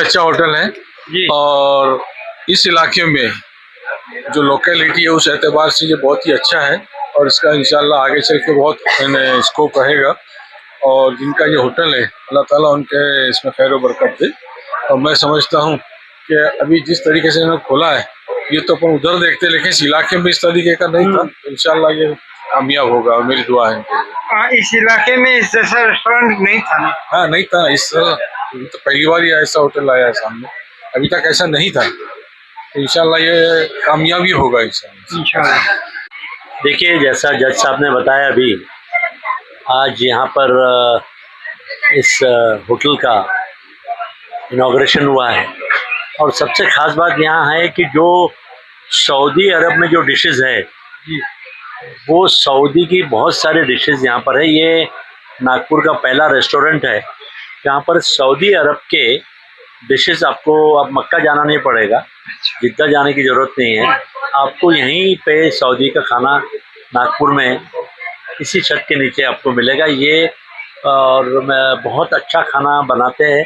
अच्छा होटल है जी। और इस इलाके में जो लोकेलिटी है उस एतबार से ये बहुत ही अच्छा है और इसका इंशाल्लाह आगे चल के बहुत स्कोप रहेगा। और जिनका ये होटल है अल्लाह ताला उनके इसमें खैर बरकत दे। और मैं समझता हूँ कि अभी जिस तरीके से इन्होंने खोला है ये तो अपन उधर देखते, लेकिन इस इलाके में इस तरीके का नहीं था। इंशाल्लाह ये कामयाब होगा और मेरी दुआ है इनके लिए। इस इलाके में इस जैसा रेस्टोरेंट नहीं था ना? हाँ नहीं था, इस तो पहली बार ही ऐसा होटल आया है सामने, अभी तक ऐसा नहीं था। तो इंशाल्लाह ये कामयाबी होगा इंशाल्लाह। देखिए, जैसा जज साहब ने बताया अभी, आज यहाँ पर इस होटल का इनॉग्रेशन हुआ है और सबसे ख़ास बात यहाँ है कि जो सऊदी अरब में जो डिशेस है वो सऊदी की बहुत सारे डिशेस यहाँ पर है। ये नागपुर का पहला रेस्टोरेंट है जहाँ पर सऊदी अरब के डिशेस आपको अब मक्का जाना नहीं पड़ेगा, जिद्दा जाने की ज़रूरत नहीं है, आपको यहीं पे सऊदी का खाना नागपुर में इसी छत के नीचे आपको मिलेगा। ये और बहुत अच्छा खाना बनाते हैं,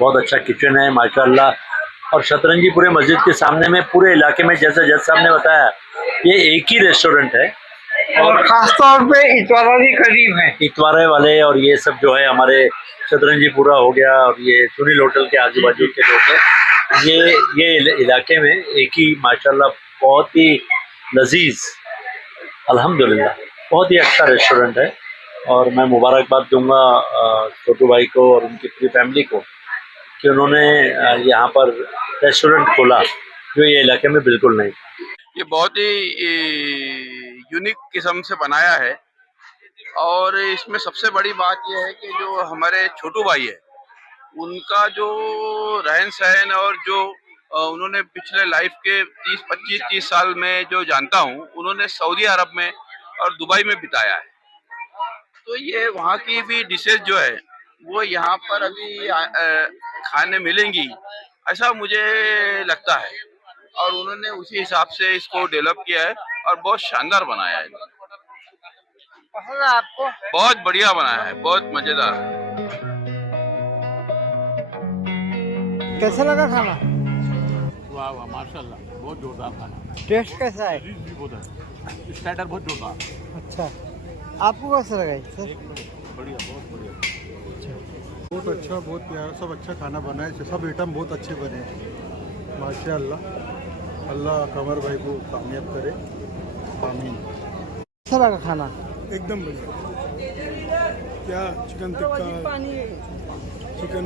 बहुत अच्छा किचन है माशाल्लाह। और शतरंजीपुरे मस्जिद के सामने में पूरे इलाके में, जैसे जज साहब ने बताया, ये एक ही रेस्टोरेंट है और खासतौर पे इतवारा भी करीब है। इतवारे वाले और ये सब जो है हमारे शतरंजीपुरा हो गया और ये सुनील होटल के आजू बाजू के लोग हैं, ये इलाके में एक ही माशाल्लाह बहुत ही लजीज, अल्हम्दुलिल्लाह बहुत ही अच्छा रेस्टोरेंट है। और मैं मुबारकबाद दूंगा छोटू भाई को और उनकी पूरी फैमिली को कि उन्होंने यहाँ पर रेस्टोरेंट खोला जो ये इलाके में बिल्कुल नहीं। ये बहुत ही यूनिक किस्म से बनाया है और इसमें सबसे बड़ी बात यह है कि जो हमारे छोटू भाई है उनका जो रहन सहन और जो उन्होंने पिछले लाइफ के 30-25-30 साल में जो जानता हूँ, उन्होंने सऊदी अरब में और दुबई में बिताया है। तो ये वहाँ की भी डिशेस जो है वो यहाँ पर अभी खाने मिलेंगी ऐसा मुझे लगता है और उन्होंने उसी हिसाब से इसको डेवलप किया है और बहुत शानदार बनाया है। पसंद है आपको? बहुत बढ़िया बनाया है, बहुत मजेदार। कैसा लगा खाना? वाह वाह माशाल्लाह, बहुत जोरदार खाना। टेस्ट कैसा है? भी बहुत है, स्टार्टर बहुत जोरदार। अच्छा, आपको कैसा लगा सर? बढ़िया, बहुत बढ़िया। बहुत अच्छा, बहुत प्यारा, सब अच्छा खाना बना है, सब आइटम बहुत अच्छे बने हैं माशाल्लाह। अल्लाह कमर भाई को कामयाब करे, आमीन। कैसा लगा खाना? एकदम बढ़िया। क्या चिकन टिक्का, चिकन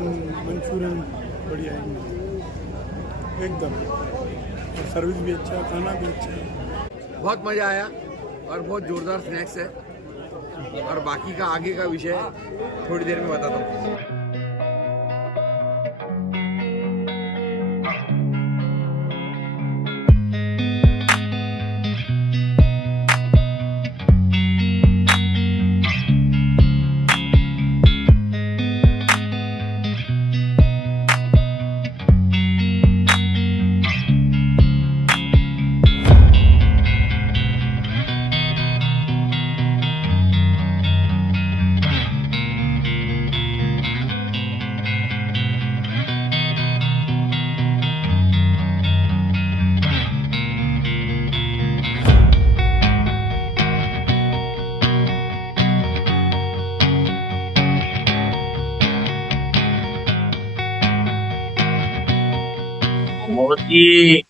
मंचूरियन बढ़िया है एकदम। और सर्विस भी अच्छा, खाना भी अच्छा है। बहुत मज़ा आया और बहुत ज़ोरदार स्नैक्स है और बाकी का आगे का विषय थोड़ी देर में बताता हूँ। बहुत ही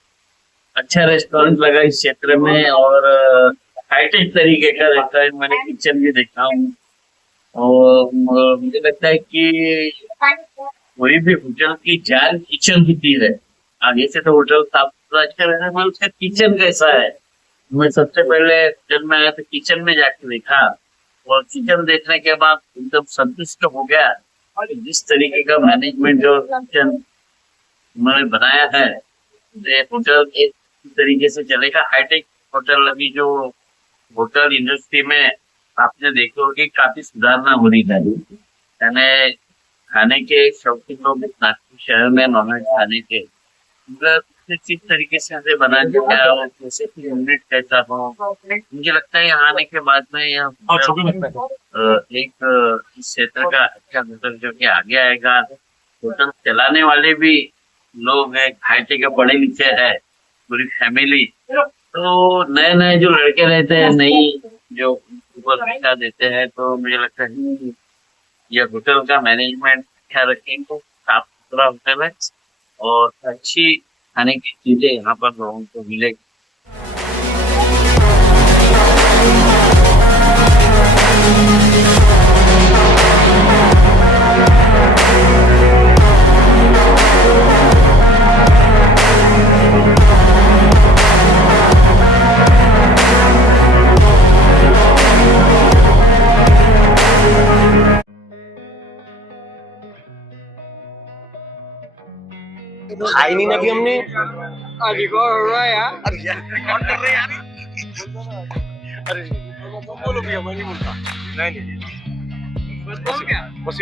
अच्छा रेस्टोरेंट लगा इस क्षेत्र में और हाईटेक तरीके का रेस्टोरेंट, मैंने किचन भी देखा हूँ और मुझे लगता है कि कोई भी होटल की जान किचन होती है। आगे से तो होटल साफ सुथरा अच्छा रहना, पर उसका किचन कैसा है। मैं सबसे पहले जब मैं आया तो किचन में जाके देखा और किचन देखने के बाद एकदम संतुष्ट हो गया और जिस तरीके का मैनेजमेंट जो किचन उन्होंने बनाया है, होटल एक तरीके से चलेगा। हाईटेक होटल, अभी जो होटल इंडस्ट्री में आपने देखा होगा कि काफी सुधारना हो रही है। यानी खाने के शौकीन लोग नागपुर शहर में नॉनवेज खाने के किस तरीके से बनाया गया हो, कैसे यूनिट कैसा हो, मुझे लगता है यहाँ आने के बाद में यहाँ एक इस क्षेत्र का अच्छा होटल जो कि आगे आएगा होटल चलाने वाले भी लोग एक हाईटेक के पढ़े लिखे हैं, पूरी फैमिली। तो नए नए जो लड़के रहते हैं, नई जो ऊपर शिक्षा देते हैं, तो मुझे लगता है कि ये होटल का मैनेजमेंट अच्छा रखेंगे तो साफ सुथरा होटल है और अच्छी खाने की चीजें यहाँ पर लोगों को मिलेगी। खाई नहीं ना अभी हमने। अभी को हो रहा है यार। कौन कर रहे यार? अरे बोलो भैया, मैं नहीं बोलता। नहीं बोल क्या? बस